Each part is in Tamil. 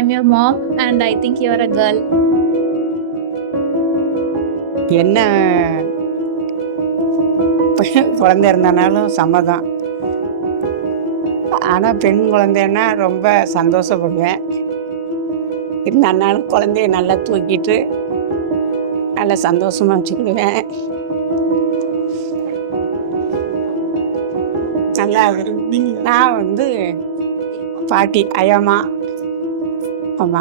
I'm your mom and I think you're a girl. என்ன குழந்தை இருந்தனாலும் சம்மதம். ஆனால் பெண் குழந்தைன்னா ரொம்ப சந்தோஷப்படுவேன். இருந்தாலும் குழந்தைய நல்லா தூக்கிட்டு நல்லா சந்தோஷமாக வச்சுக்கிடுவேன். நல்லா நான் வந்து பாட்டி ஐயம்மா அம்மா.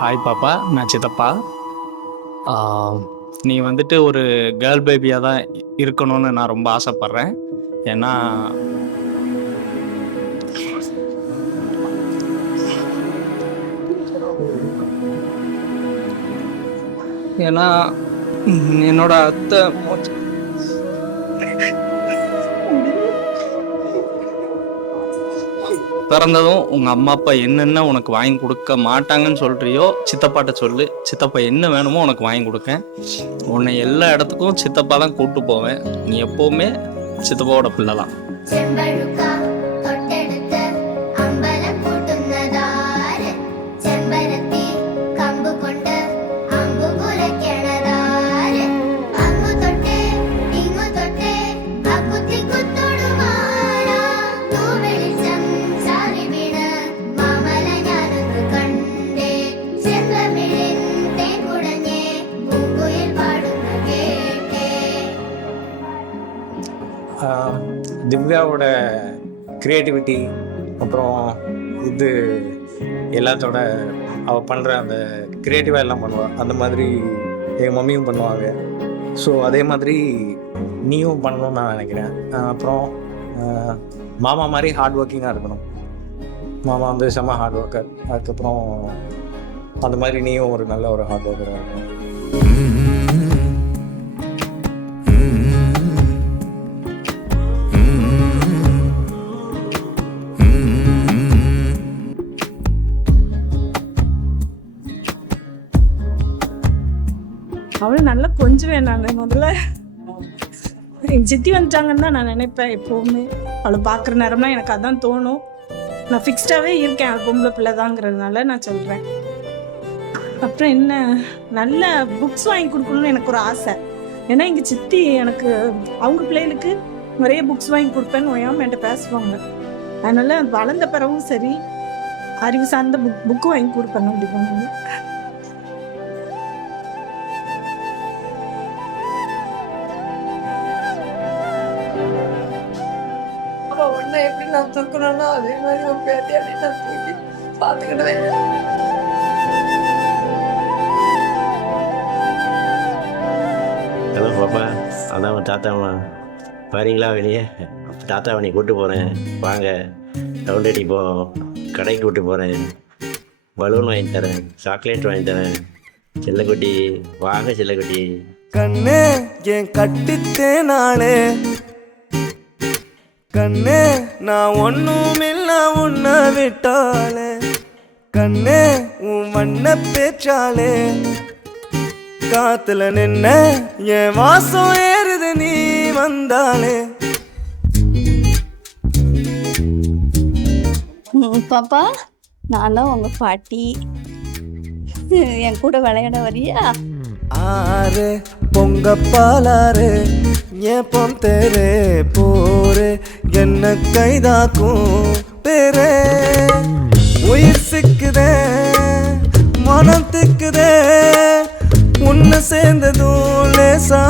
ஹாய் பாப்பா, நான் சித்தப்பா. நீ வந்துட்டு ஒரு கேர்ள் பேபியாக தான் இருக்கணும்னு நான் ரொம்ப ஆசைப்பட்றேன். ஏன்னா ஏன்னா என்னோட அத்தை பிறந்ததும் உங்கள் அம்மா அப்பா என்னென்ன உனக்கு வாங்கி கொடுக்க மாட்டாங்கன்னு சொல்கிறியோ சித்தப்பாட்ட சொல்லு. சித்தப்பா என்ன வேணுமோ உனக்கு வாங்கி கொடுக்கேன். உன்னை எல்லா இடத்துக்கும் சித்தப்பா தான் கூப்பிட்டு போவேன். நீ எப்போவுமே சித்தப்பாவோட பிள்ளை தான். திவ்யாவோட க்ரியேட்டிவிட்டி அப்புறம் இது எல்லாத்தோட அவள் பண்ணுற அந்த க்ரியேட்டிவாக எல்லாம் பண்ணுவாள். அந்த மாதிரி எங்கள் மம்மியும் பண்ணுவாங்க. ஸோ அதே மாதிரி நீயும் பண்ணணும்னு நான் நினைக்கிறேன். அப்புறம் மாமா மாதிரி ஹார்ட் ஒர்க்கிங்காக இருக்கணும். மாமா வந்து செம்ம ஹார்ட் ஒர்க்கர். அதுக்கப்புறம் அந்த மாதிரி நீயும் ஒரு நல்ல ஒரு ஹார்ட் ஒர்க்கராக இருக்கணும். அவளை நல்லா கொஞ்சுவேன். நான் முதல்ல எங்கள் சித்தி வந்துட்டாங்கன்னு தான் நான் நினைப்பேன். எப்போவுமே அவளை பார்க்குற நேரம்னா எனக்கு அதான் தோணும். நான் ஃபிக்ஸ்டாகவே இருக்கேன் அது பொம்பளை பிள்ளை தாங்கிறதுனால நான் சொல்கிறேன். அப்புறம் என்ன, நல்ல புக்ஸ் வாங்கி கொடுக்கணும்னு எனக்கு ஒரு ஆசை. ஏன்னா எங்கள் சித்தி எனக்கு அவங்க பிள்ளைகளுக்கு நிறைய புக்ஸ் வாங்கி கொடுப்பேன்னு ஓயாமல் என்கிட்ட பேசுவாங்க. அதனால் வளர்ந்த பிறகும் சரி அறிவு சார்ந்த புக்கு வாங்கி கொடுப்பேன் அப்படி பண்ணுவாங்க. எப்படி நான் தூக்கணும்னா அதே மாதிரி ஒரு பேட்டி அப்படி நான் தூக்கி பார்த்துக்கிடுவேன். ஹலோ பாப்பா, அதான் உன் தாத்தாம்மா வரீங்களா வெளியே? தாத்தாவை நீ கூப்பிட்டு போகிறேன், வாங்க ரவுண்ட் அடி போவோம். கடைக்கு கூப்பிட்டு போகிறேன், பலூன் வாங்கி தரேன், சாக்லேட் வாங்கி தரேன். செல்லக்குட்டி வாங்க செல்லக்குட்டி. கண்ணே என் கட்டித்தேன் நானே, கண்ணே நான் ஒன்றுமில்ல உன்னை விட்டாலே, கண்ணே உன் வண்ண பேச்சாலே காத்துல நின்ன என் வாசம் ஏறுது நீ வந்தாலே. பாப்பா, நான் தான் உங்க பாட்டி. என் கூட விளையாட வரியா? ஆரே பொங்க பாலாரே என் பொம் தேரே போரே என்ன கைதாக்கும் பேரே. உயிர் சிக்குதே மனம் திக்குதே உன்னை சேர்ந்ததும் லேசா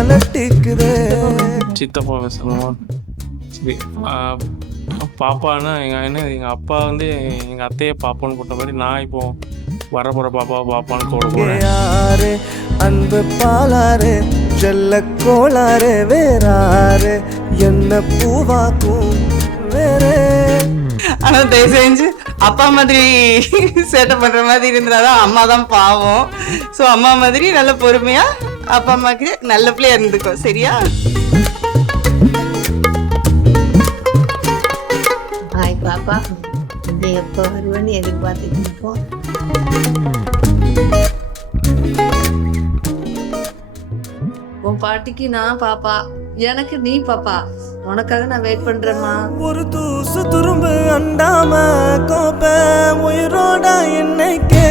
அலட்டிக்குதே. சித்தப்பா பேசணுமா? பாப்பான்னா எங்கள் அப்பா வந்து எங்கள் அத்தையை பாப்பான்னு போட்ட மாதிரி நான் இப்போது வரப்போகிற பாப்பான்னு போட போகிறேன். யாரு அன்பு பாலாறு செல்ல கோளாறு வேறாரு என்ன பூவாக்கும் வேறே. ஆனால் தயவு செஞ்சு அப்பா மாதிரி சேட்டை பண்ணுற மாதிரி இருந்தாதான் அம்மா தான் பாவம். ஸோ அம்மா மாதிரி நல்ல பொறுமையாக அப்பா அம்மாவுக்கு நல்ல பிள்ளையா இருந்துக்கோ, சரியா? ஹாய் பாப்பா, நீ எப்போ வருவேன்னு எதிர்பார்த்துட்டு இருக்கோம். உன் பாட்டிக்கு நான் பாப்பா, எனக்கு நீ பாப்பா. உனக்காக நான் வெயிட் பண்றேம்மா. ஒரு தூசு துரும்பு அண்டாம கோப்ப உயிரோட என்னைக்கு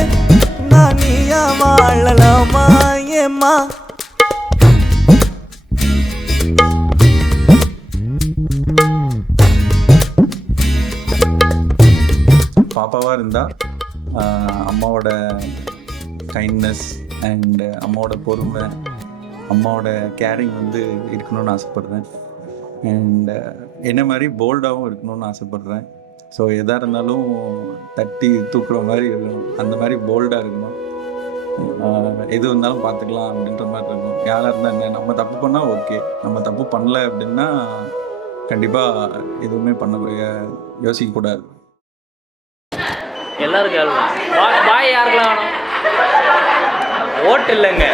நான் நீயா வாழலாமா ஏம்மா. பாப்பாவாக இருந்தால் அம்மாவோட கைண்ட்னஸ் அண்ட் அம்மாவோட பொறுமை, அம்மாவோட கேரிங் வந்து இருக்கணும்னு ஆசைப்பட்றேன். அண்ட் என்ன மாதிரி போல்டாகவும் இருக்கணும்னு ஆசைப்பட்றேன். ஸோ எதாக இருந்தாலும் தட்டி தூக்குற மாதிரி இருக்கணும், அந்த மாதிரி போல்டாக இருக்கணும். எது இருந்தாலும் பார்த்துக்கலாம் அப்படின்ற மாதிரி இருக்கணும். யாராக இருந்தால் என்ன, நம்ம தப்பு பண்ணால் ஓகே, நம்ம தப்பு பண்ணல அப்படின்னா கண்டிப்பாக எதுவுமே யோசிக்கக்கூடாது. எல்லாரும் கேள்வி பாய் யாருக்கெல்லாம் வேணும்? ஓட்டு இல்லைங்க.